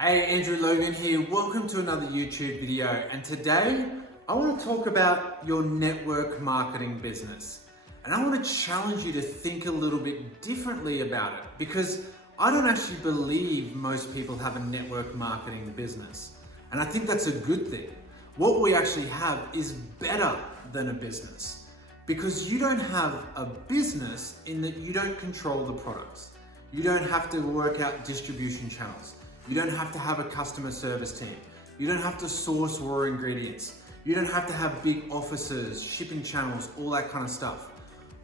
Hey, Andrew Logan here. Welcome to another YouTube video. And today I want to talk about your network marketing business. And I want to challenge you to think a little bit differently about it because I don't actually believe most people have a network marketing business. And I think that's a good thing. What we actually have is better than a business because you don't have a business in that you don't control the products. You don't have to work out distribution channels. You don't have to have a customer service team. You don't have to source raw ingredients. You don't have to have big offices, shipping channels, all that kind of stuff.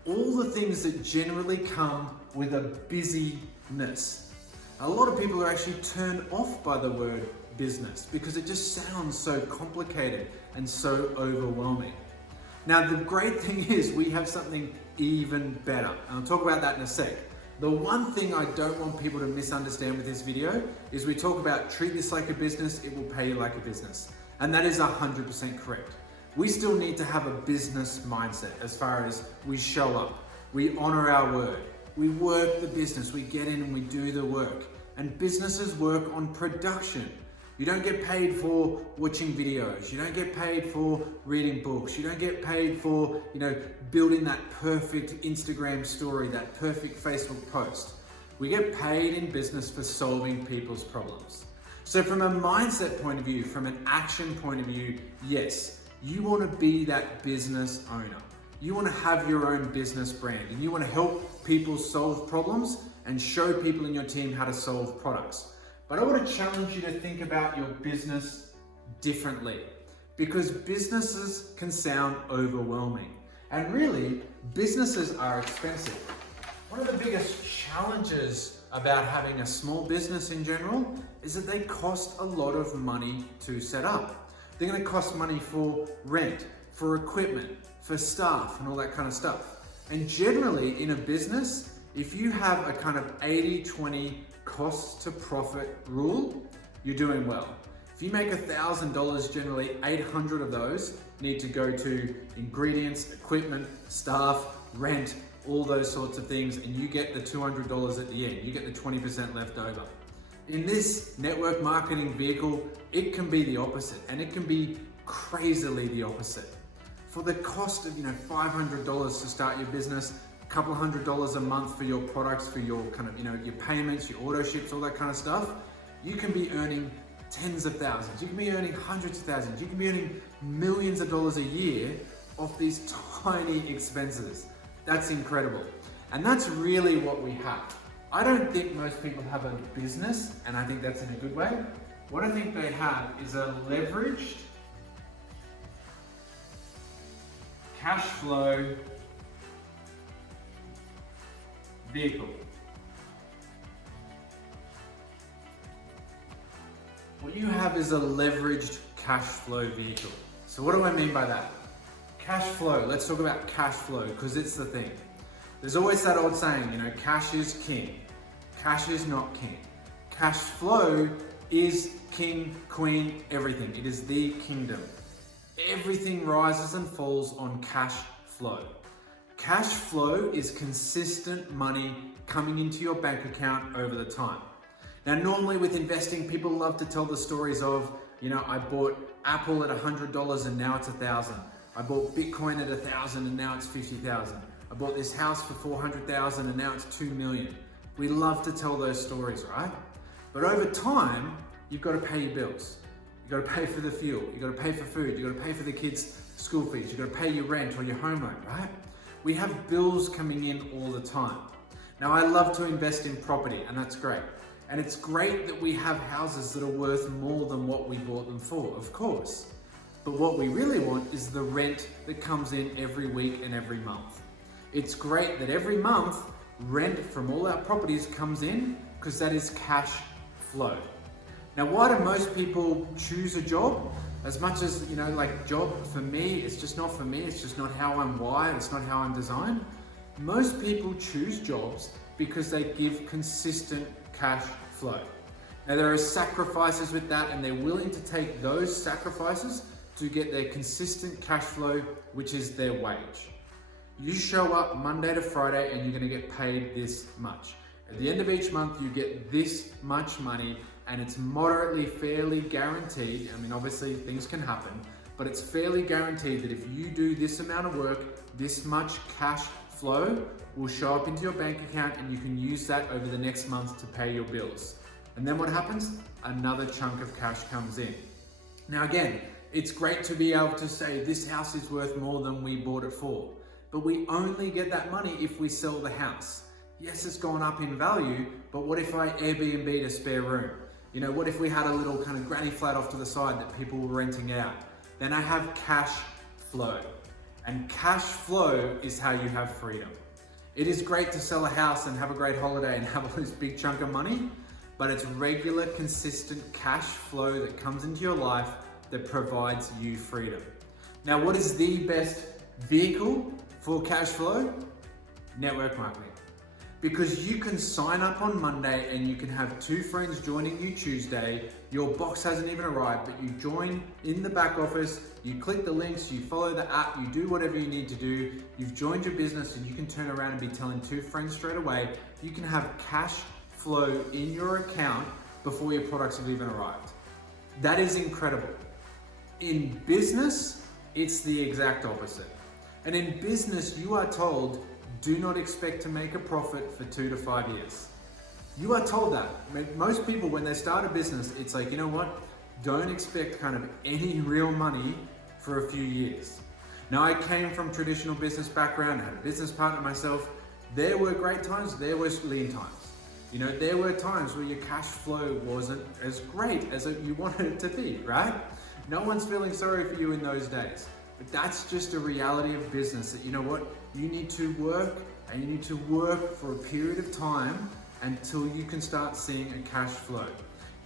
All the things that generally come with a busyness. A lot of people are actually turned off by the word business because it just sounds so complicated and so overwhelming. Now, the great thing is we have something even better. And I'll talk about that in a sec. The one thing I don't want people to misunderstand with this video is we talk about treat this like a business, it will pay you like a business. And that is 100% correct. We still need to have a business mindset as far as we show up, we honor our word, we work the business, we get in and we do the work. And businesses work on production. You don't get paid for watching videos. You don't get paid for reading books. You don't get paid for, building that perfect Instagram story, that perfect Facebook post. We get paid in business for solving people's problems. So from a mindset point of view, from an action point of view, yes, you want to be that business owner. You want to have your own business brand and you want to help people solve problems and show people in your team how to solve products. But I want to challenge you to think about your business differently because businesses can sound overwhelming. And really, businesses are expensive. One of the biggest challenges about having a small business in general is that they cost a lot of money to set up. They're going to cost money for rent, for equipment, for staff, and all that kind of stuff. And generally, in a business, if you have a kind of 80-20 cost to profit rule, you're doing well. If you make $1,000, generally 800 of those need to go to ingredients, equipment, staff, rent, all those sorts of things, and you get the $200 at the end. You get the 20% left over. In this network marketing vehicle, it can be the opposite, and it can be crazily the opposite. For the cost of $500 to start your business, a couple $100 a month for your products, for your your payments, your auto ships, all that kind of stuff, you can be earning tens of thousands. You can be earning hundreds of thousands. You can be earning millions of dollars a year off these tiny expenses. That's incredible. And that's really what we have. I don't think most people have a business, and I think that's in a good way. What I think they have is a leveraged cash flow vehicle. What you have is a leveraged cash flow vehicle. So what do I mean by that? Cash flow, let's talk about cash flow because it's the thing. There's always that old saying, cash is king. Cash is not king. Cash flow is king, queen, everything. It is the kingdom. Everything rises and falls on cash flow. Cash flow is consistent money coming into your bank account over the time. Now, normally with investing, people love to tell the stories of, I bought Apple at $100 and now it's $1,000. I bought Bitcoin at $1,000 and now it's $50,000. I bought this house for $400,000 and now it's $2 million. We love to tell those stories, right? But over time, you've got to pay your bills. You've got to pay for the fuel. You've got to pay for food. You've got to pay for the kids' school fees. You've got to pay your rent or your home loan, right? We have bills coming in all the time. Now, I love to invest in property, and that's great. And it's great that we have houses that are worth more than what we bought them for, of course. But what we really want is the rent that comes in every week and every month. It's great that every month, rent from all our properties comes in because that is cash flow. Now, why do most people choose a job? As much as, job for me, it's just not for me. It's just not how I'm wired. It's not how I'm designed. Most people choose jobs because they give consistent cash flow. Now, there are sacrifices with that, and they're willing to take those sacrifices to get their consistent cash flow, which is their wage. You show up Monday to Friday and you're going to get paid this much. At the end of each month, you get this much money and it's moderately fairly guaranteed. I mean, obviously things can happen, but it's fairly guaranteed that if you do this amount of work, this much cash flow will show up into your bank account, and you can use that over the next month to pay your bills. And then what happens? Another chunk of cash comes in. Now again, it's great to be able to say this house is worth more than we bought it for, but we only get that money if we sell the house. Yes, it's gone up in value, but what if I Airbnb'd a spare room? You know, what if we had a little kind of granny flat off to the side that people were renting out? Then I have cash flow. And cash flow is how you have freedom. It is great to sell a house and have a great holiday and have all this big chunk of money, but it's regular, consistent cash flow that comes into your life that provides you freedom. Now, what is the best vehicle for cash flow? Network marketing. Because you can sign up on Monday and you can have 2 friends joining you Tuesday. Your box hasn't even arrived, but you join in the back office, you click the links, you follow the app, you do whatever you need to do. You've joined your business and you can turn around and be telling 2 friends straight away. You can have cash flow in your account before your products have even arrived. That is incredible. In business, it's the exact opposite. And in business, you are told, do not expect to make a profit for 2 to 5 years. You are told that. Most people, when they start a business, it's like, you know what? Don't expect kind of any real money for a few years. Now, I came from traditional business background, I had a business partner myself. There were great times, there were lean times. You know, there were times where your cash flow wasn't as great as you wanted it to be, right? No one's feeling sorry for you in those days. But that's just a reality of business, that you know what? You need to work, and you need to work for a period of time until you can start seeing a cash flow.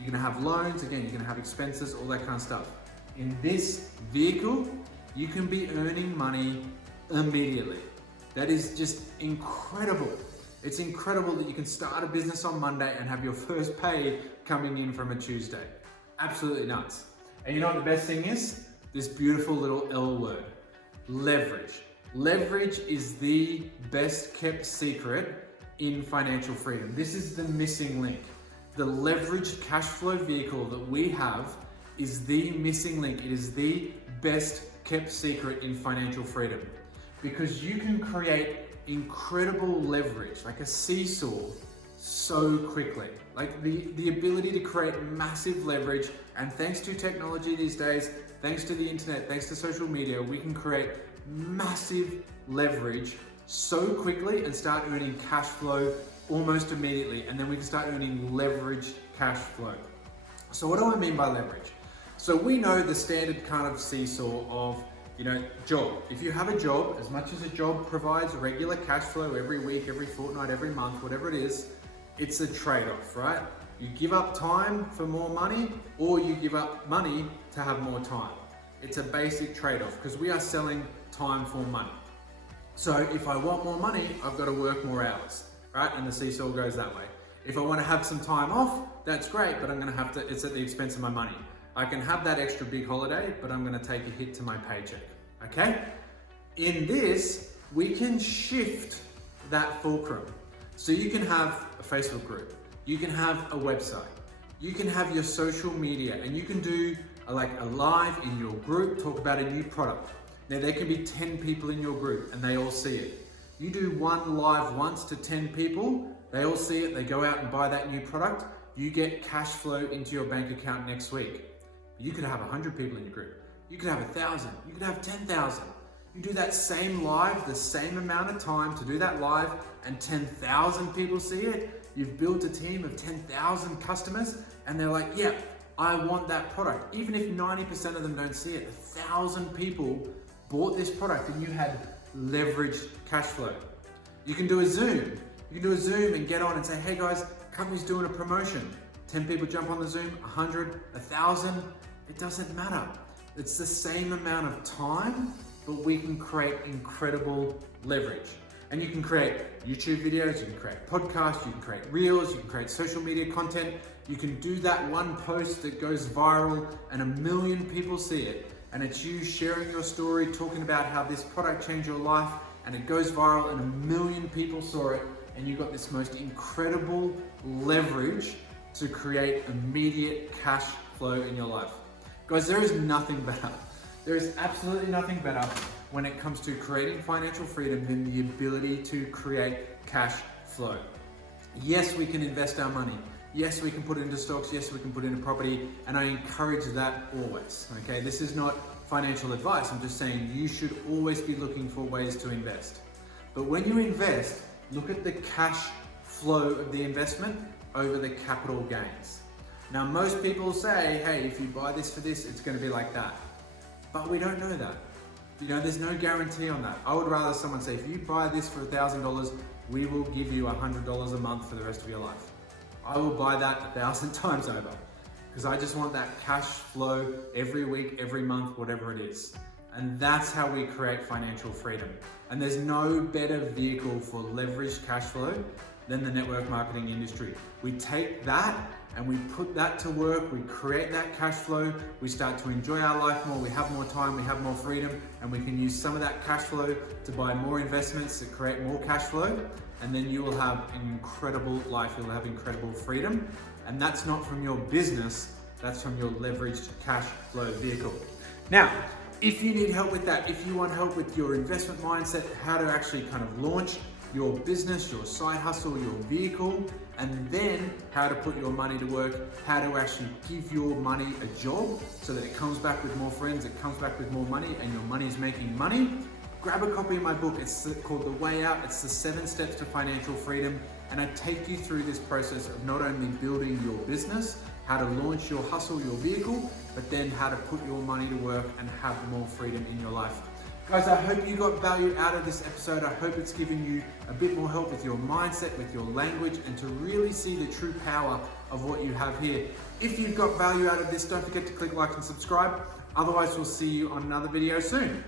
You're gonna have loans, again, you're gonna have expenses, all that kind of stuff. In this vehicle, you can be earning money immediately. That is just incredible. It's incredible that you can start a business on Monday and have your first pay coming in from a Tuesday. Absolutely nuts. And you know what the best thing is? This beautiful little L word, leverage. Leverage is the best kept secret in financial freedom. This is the missing link. The leveraged cash flow vehicle that we have is the missing link. It is the best kept secret in financial freedom, because you can create incredible leverage, like a seesaw, so quickly. Like the ability to create massive leverage, and thanks to technology these days, thanks to the internet, thanks to social media, we can create massive leverage so quickly and start earning cash flow almost immediately. And then we can start earning leveraged cash flow. So what do I mean by leverage? So we know the standard kind of seesaw of, you know, job. If you have a job, as much as a job provides regular cash flow every week, every fortnight, every month, whatever it is, it's a trade-off, right? You give up time for more money, or you give up money to have more time. It's a basic trade-off, because we are selling time for money. So if I want more money, I've got to work more hours, right? And the seesaw goes that way. If I want to have some time off, that's great, but I'm going to have to, it's at the expense of my money. I can have that extra big holiday, but I'm going to take a hit to my paycheck, okay? In this, we can shift that fulcrum. So you can have a Facebook group, you can have a website, you can have your social media, and you can do a live in your group, talk about a new product. Now there can be 10 people in your group and they all see it. You do one live once to 10 people, they all see it, they go out and buy that new product, you get cash flow into your bank account next week. You could have 100 people in your group, you could have 1,000, you could have 10,000. You do that same live, the same amount of time to do that live, and 10,000 people see it. You've built a team of 10,000 customers and they're like, yeah, I want that product. Even if 90% of them don't see it, 1,000 people bought this product and you had leveraged cash flow. You can do a Zoom. You can do a Zoom and get on and say, hey guys, company's doing a promotion. 10 people jump on the Zoom, 100, 1,000, it doesn't matter. It's the same amount of time, but we can create incredible leverage. And you can create YouTube videos, you can create podcasts, you can create reels, you can create social media content. You can do that one post that goes viral and 1 million people see it. And it's you sharing your story, talking about how this product changed your life, and it goes viral and 1 million people saw it. And you got this most incredible leverage to create immediate cash flow in your life. Guys, there is nothing better. There is absolutely nothing better when it comes to creating financial freedom than the ability to create cash flow. Yes, we can invest our money. Yes, we can put it into stocks. Yes, we can put it into property. And I encourage that always, okay? This is not financial advice. I'm just saying you should always be looking for ways to invest. But when you invest, look at the cash flow of the investment over the capital gains. Now, most people say, hey, if you buy this for this, it's going to be like that. But we don't know that. You know, there's no guarantee on that. I would rather someone say, if you buy this for $1,000, we will give you $100 a month for the rest of your life. I will buy that 1,000 times over because I just want that cash flow every week, every month, whatever it is. And that's how we create financial freedom. And there's no better vehicle for leveraged cash flow than the network marketing industry. We take that and we put that to work, we create that cash flow, we start to enjoy our life more, we have more time, we have more freedom, and we can use some of that cash flow to buy more investments to create more cash flow, and then you will have an incredible life, you'll have incredible freedom. And that's not from your business, that's from your leveraged cash flow vehicle. Now, if you need help with that, if you want help with your investment mindset, how to actually kind of launch your business, your side hustle, your vehicle, and then how to put your money to work, how to actually give your money a job so that it comes back with more friends, it comes back with more money, and your money is making money, grab a copy of my book. It's called The Way Out. It's the 7 steps to financial freedom. And I take you through this process of not only building your business, how to launch your hustle, your vehicle, but then how to put your money to work and have more freedom in your life. Guys, I hope you got value out of this episode. I hope it's given you a bit more help with your mindset, with your language, and to really see the true power of what you have here. If you've got value out of this, don't forget to click like and subscribe. Otherwise, we'll see you on another video soon.